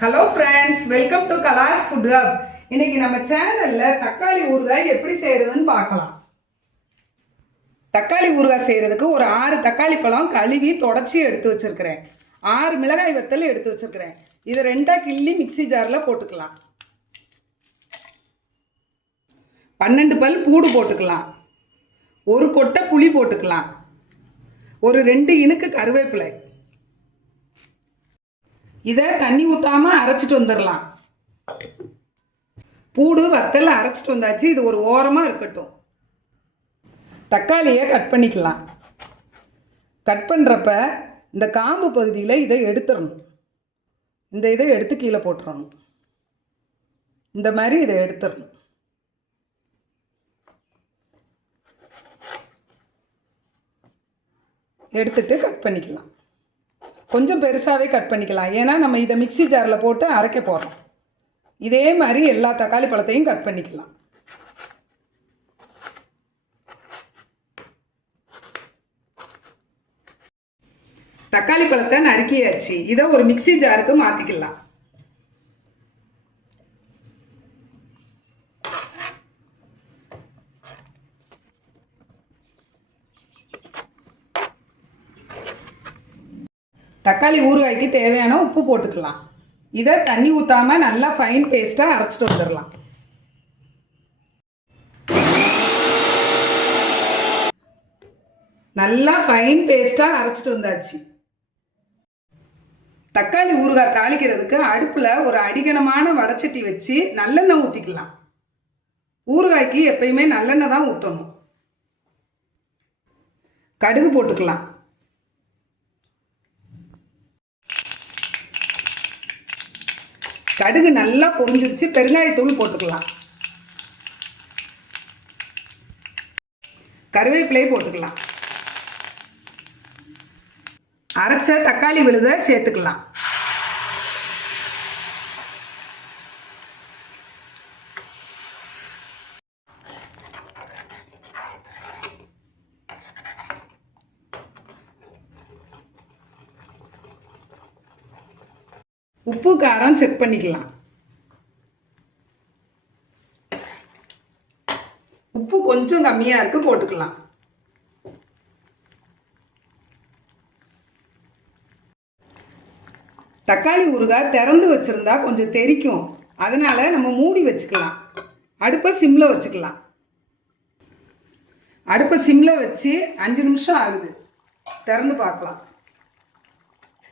Hello friends welcome to Kalas food hub இன்னைக்கு நம்ம சேனலில் தக்காளி ஊறுகாய் எப்படி செய்கிறதுன்னு பார்க்கலாம். தக்காளி ஊறுகாய் செய்கிறதுக்கு ஒரு ஆறு தக்காளி பழம் கழுவி தொடச்சி எடுத்து வச்சிருக்கிறேன். ஆறு மிளகாய் வத்தல் எடுத்து வச்சுருக்கிறேன். இதை ரெண்டாக கிள்ளி மிக்ஸி ஜாரில் போட்டுக்கலாம். பன்னெண்டு பல் பூடு போட்டுக்கலாம். ஒரு கொட்டை புளி போட்டுக்கலாம். ஒரு ரெண்டு இனுக்கு கருவேப்பிலை. இதை தண்ணி ஊற்றாம அரைச்சிட்டு வந்துடலாம் பூடு வத்தல் அரைச்சிட்டு வந்தாச்சு. இது ஒரு ஓரமாக இருக்கட்டும். தக்காளியை கட் பண்ணிக்கலாம். கட் பண்ணுறப்ப இந்த காம்பு பகுதியில் இதை எடுத்துடணும் இந்த இதை எடுத்து கீழே போட்டுறணும். இந்த மாதிரி இதை எடுத்துடணும் எடுத்துட்டு கட் பண்ணிக்கலாம். கொஞ்சம் பெருசாகவே கட் பண்ணிக்கலாம். ஏன்னா நம்ம இதை மிக்ஸி ஜாரில் போட்டு அரைக்க போகிறோம் இதே மாதிரி எல்லா தக்காளி பழத்தையும் கட் பண்ணிக்கலாம். தக்காளி பழத்தை நறுக்கியாச்சு. இதை ஒரு மிக்ஸி ஜாருக்கு மாற்றிக்கலாம் தக்காளி ஊறுகாய்க்கு தேவையான உப்பு போட்டுக்கலாம். இதை தண்ணி ஊற்றாமல் நல்லா ஃபைன் பேஸ்ட்டாக அரைச்சிட்டு வந்துடலாம். நல்லா ஃபைன் பேஸ்ட்டாக அரைச்சிட்டு வந்தாச்சு. தக்காளி ஊறுகாய் தாளிக்கிறதுக்கு அடுப்பில் ஒரு அடிகனமான வடச்சட்டி வச்சு நல்லெண்ணெய் ஊற்றிக்கலாம் ஊறுகாய்க்கு எப்பயுமே நல்லெண்ணெய் தான் ஊற்றணும் கடுகு போட்டுக்கலாம். கடுகு நல்லா பொரிஞ்சிருச்சு. பெருங்காயத்தூள் போட்டுக்கலாம். கருவேப்பிலையை போட்டுக்கலாம். அரைச்ச தக்காளி விழுத சேர்த்துக்கலாம். உப்பு காரம் செக் பண்ணிக்கலாம். உப்பு கொஞ்சம் கம்மியாக இருக்குது போட்டுக்கலாம். தக்காளி ஊறுகாய் திறந்து வச்சுருந்தா கொஞ்சம் தெறிக்கும் அதனால நம்ம மூடி வச்சுக்கலாம். அடுப்பை சிம்மில் வச்சுக்கலாம். அடுப்பை சிம்மில் வச்சு அஞ்சு நிமிஷம் ஆகுது. திறந்து பார்க்கலாம்.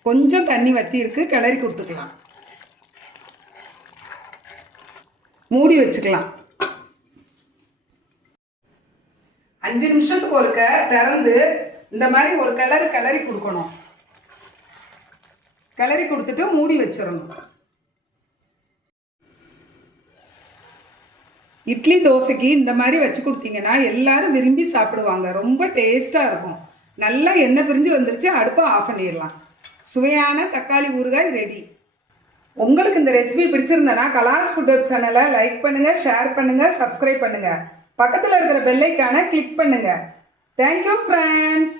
கொஞ்சம் தண்ணி வத்தி இருக்கு கிளறி கொடுத்துக்கலாம். மூடி வச்சுக்கலாம். அஞ்சு நிமிஷத்துக்கு ஒருக்க திறந்து இந்த மாதிரி ஒரு கிளறு கிளறி கொடுக்கணும். கிளறி கொடுத்துட்டு மூடி வச்சிடணும். இட்லி தோசைக்கு இந்த மாதிரி வச்சு கொடுத்தீங்கன்னா எல்லாரும் விரும்பி சாப்பிடுவாங்க. ரொம்ப டேஸ்ட்டாக இருக்கும். நல்லா எண்ணெய் பிரிஞ்சு வந்துருச்சு அடுப்பை ஆஃப் பண்ணிடலாம். சுவையான தக்காளி ஊறுகாய் ரெடி உங்களுக்கு இந்த ரெசிபி பிடிச்சிருந்தனா கலாஸ் ஃபுட் வெப் சேனலை லைக் பண்ணுங்கள் ஷேர் பண்ணுங்கள் சப்ஸ்கிரைப் பண்ணுங்கள் பக்கத்தில் இருக்கிற பெல்லைக்கான கிளிக் பண்ணுங்கள் தேங்க்யூ ஃப்ரெண்ட்ஸ்